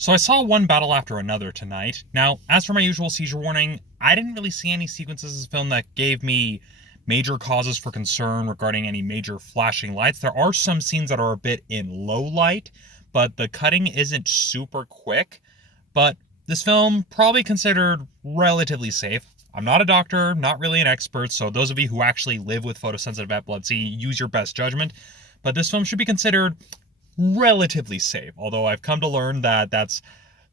So I saw one battle after another tonight. Now, as for my usual seizure warning, I didn't really see any sequences in this film that gave me major causes for concern regarding any major flashing lights. There are some scenes that are a bit in low light, but the cutting isn't super quick. But this film probably considered relatively safe. I'm not a doctor, not really an expert, so those of you who actually live with photosensitive epilepsy, use your best judgment. But this film should be considered relatively safe, although I've come to learn that that's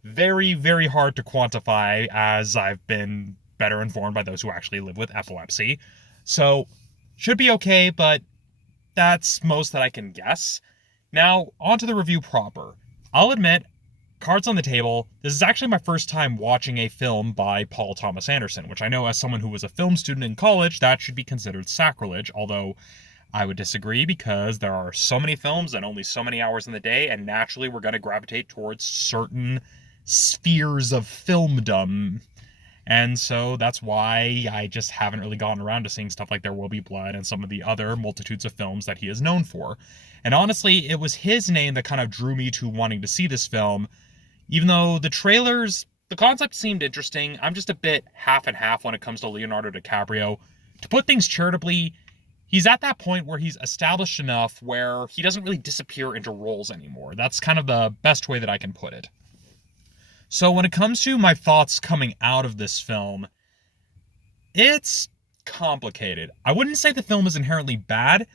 very, very hard to quantify as I've been better informed by those who actually live with epilepsy. So, should be okay, but that's most that I can guess. Now, on to the review proper. I'll admit, cards on the table, this is actually my first time watching a film by Paul Thomas Anderson, which I know as someone who was a film student in college, that should be considered sacrilege, although I would disagree because there are so many films and only so many hours in the day, and naturally we're going to gravitate towards certain spheres of filmdom. And so that's why I just haven't really gotten around to seeing stuff like There Will Be Blood and some of the other multitudes of films that he is known for. And honestly, it was his name that kind of drew me to wanting to see this film, even though the trailers, the concept seemed interesting. I'm just a bit half and half when it comes to Leonardo DiCaprio. To put things charitably, he's at that point where he's established enough where he doesn't really disappear into roles anymore. That's kind of the best way that I can put it. So when it comes to my thoughts coming out of this film, it's complicated. I wouldn't say the film is inherently bad,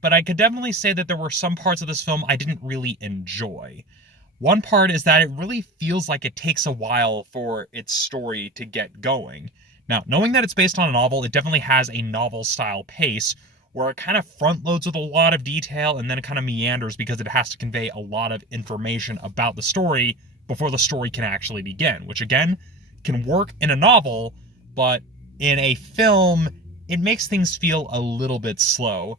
but I could definitely say that there were some parts of this film I didn't really enjoy. One part is that it really feels like it takes a while for its story to get going. Now, knowing that it's based on a novel, it definitely has a novel-style pace, where it kind of front loads with a lot of detail and then it kind of meanders because it has to convey a lot of information about the story before the story can actually begin, which again, can work in a novel, but in a film, it makes things feel a little bit slow.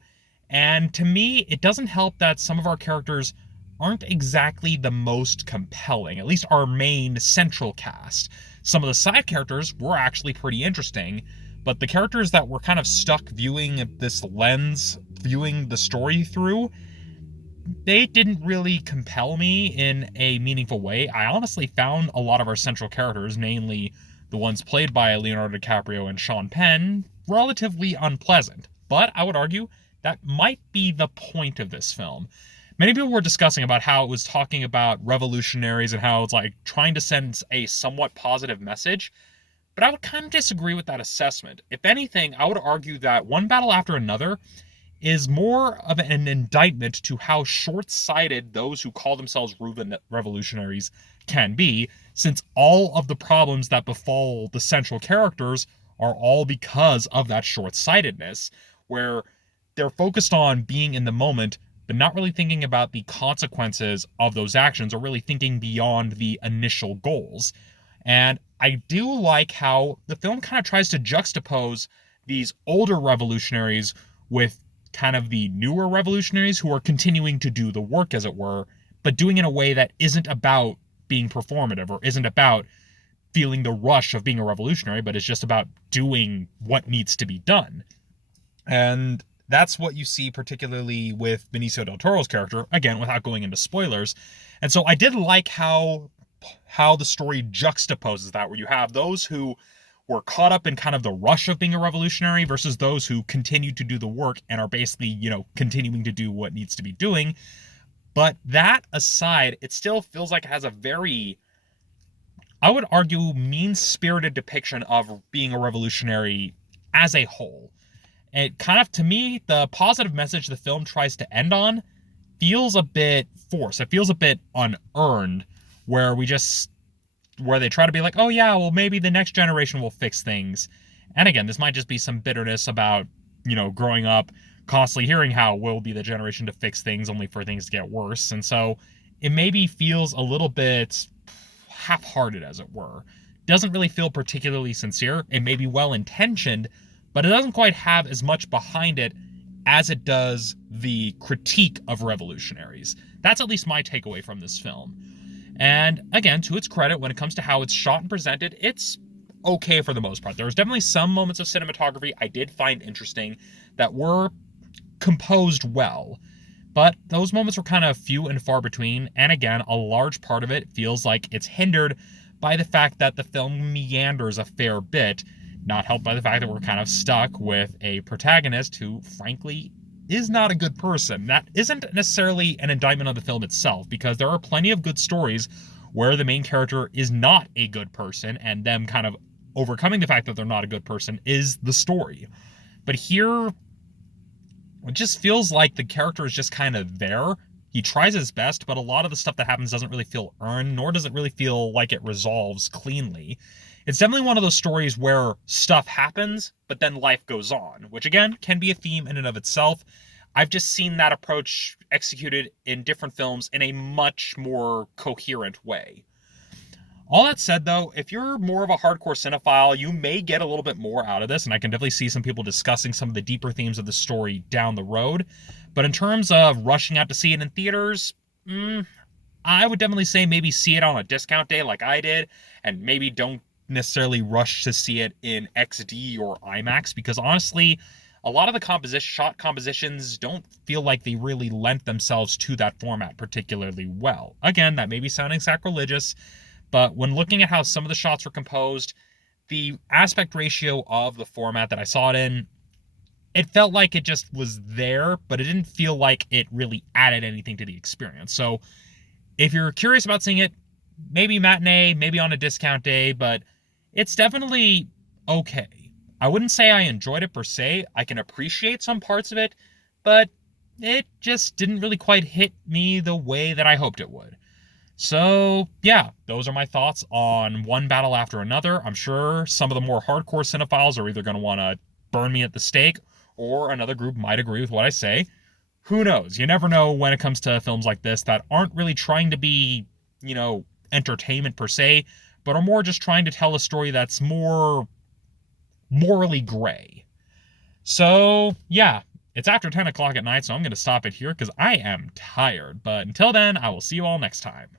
And to me, it doesn't help that some of our characters aren't exactly the most compelling, at least our main central cast. Some of the side characters were actually pretty interesting, but the characters that were kind of stuck viewing this lens, viewing the story through, they didn't really compel me in a meaningful way. I honestly found a lot of our central characters, mainly the ones played by Leonardo DiCaprio and Sean Penn, relatively unpleasant. But I would argue that might be the point of this film. Many people were discussing about how it was talking about revolutionaries and how it's like trying to send a somewhat positive message, but I would kind of disagree with that assessment. If anything, I would argue that one battle after another is more of an indictment to how short-sighted those who call themselves revolutionaries can be, since all of the problems that befall the central characters are all because of that short-sightedness, where they're focused on being in the moment, but not really thinking about the consequences of those actions or really thinking beyond the initial goals. And I do like how the film kind of tries to juxtapose these older revolutionaries with kind of the newer revolutionaries who are continuing to do the work, as it were, but doing it in a way that isn't about being performative or isn't about feeling the rush of being a revolutionary, but it's just about doing what needs to be done. And that's what you see particularly with Benicio del Toro's character, again, without going into spoilers. And so I did like how the story juxtaposes that, where you have those who were caught up in kind of the rush of being a revolutionary versus those who continue to do the work and are basically, continuing to do what needs to be doing. But that aside, it still feels like it has a very, I would argue, mean-spirited depiction of being a revolutionary as a whole. And kind of, to me, the positive message the film tries to end on feels a bit forced. It feels a bit unearned, where they try to be like, oh yeah, well maybe the next generation will fix things. And again, this might just be some bitterness about, growing up, constantly hearing how we'll be the generation to fix things only for things to get worse. And so it maybe feels a little bit half-hearted, as it were. Doesn't really feel particularly sincere. It may be well-intentioned, but it doesn't quite have as much behind it as it does the critique of revolutionaries. That's at least my takeaway from this film. And again, to its credit, when it comes to how it's shot and presented, it's okay for the most part. There was definitely some moments of cinematography I did find interesting that were composed well. But those moments were kind of few and far between, and again, a large part of it feels like it's hindered by the fact that the film meanders a fair bit, not helped by the fact that we're kind of stuck with a protagonist who, frankly, is not a good person. That isn't necessarily an indictment on the film itself, because there are plenty of good stories where the main character is not a good person, and them kind of overcoming the fact that they're not a good person is the story. But here, it just feels like the character is just kind of there. He tries his best, but a lot of the stuff that happens doesn't really feel earned, nor does it really feel like it resolves cleanly. It's definitely one of those stories where stuff happens, but then life goes on, which again can be a theme in and of itself. I've just seen that approach executed in different films in a much more coherent way. All that said, though, if you're more of a hardcore cinephile, you may get a little bit more out of this, and I can definitely see some people discussing some of the deeper themes of the story down the road. But in terms of rushing out to see it in theaters, I would definitely say maybe see it on a discount day like I did, and maybe don't necessarily rush to see it in XD or IMAX, because honestly, a lot of the shot compositions don't feel like they really lent themselves to that format particularly well. Again, that may be sounding sacrilegious, but when looking at how some of the shots were composed, the aspect ratio of the format that I saw it in, it felt like it just was there, but it didn't feel like it really added anything to the experience. So if you're curious about seeing it, maybe matinee, maybe on a discount day, but it's definitely okay. I wouldn't say I enjoyed it per se. I can appreciate some parts of it, but it just didn't really quite hit me the way that I hoped it would. So, yeah, those are my thoughts on One Battle After Another. I'm sure some of the more hardcore cinephiles are either going to want to burn me at the stake, or another group might agree with what I say. Who knows? You never know when it comes to films like this that aren't really trying to be, entertainment per se, but are more just trying to tell a story that's more morally gray. So, yeah, it's after 10 o'clock at night, so I'm going to stop it here because I am tired. But until then, I will see you all next time.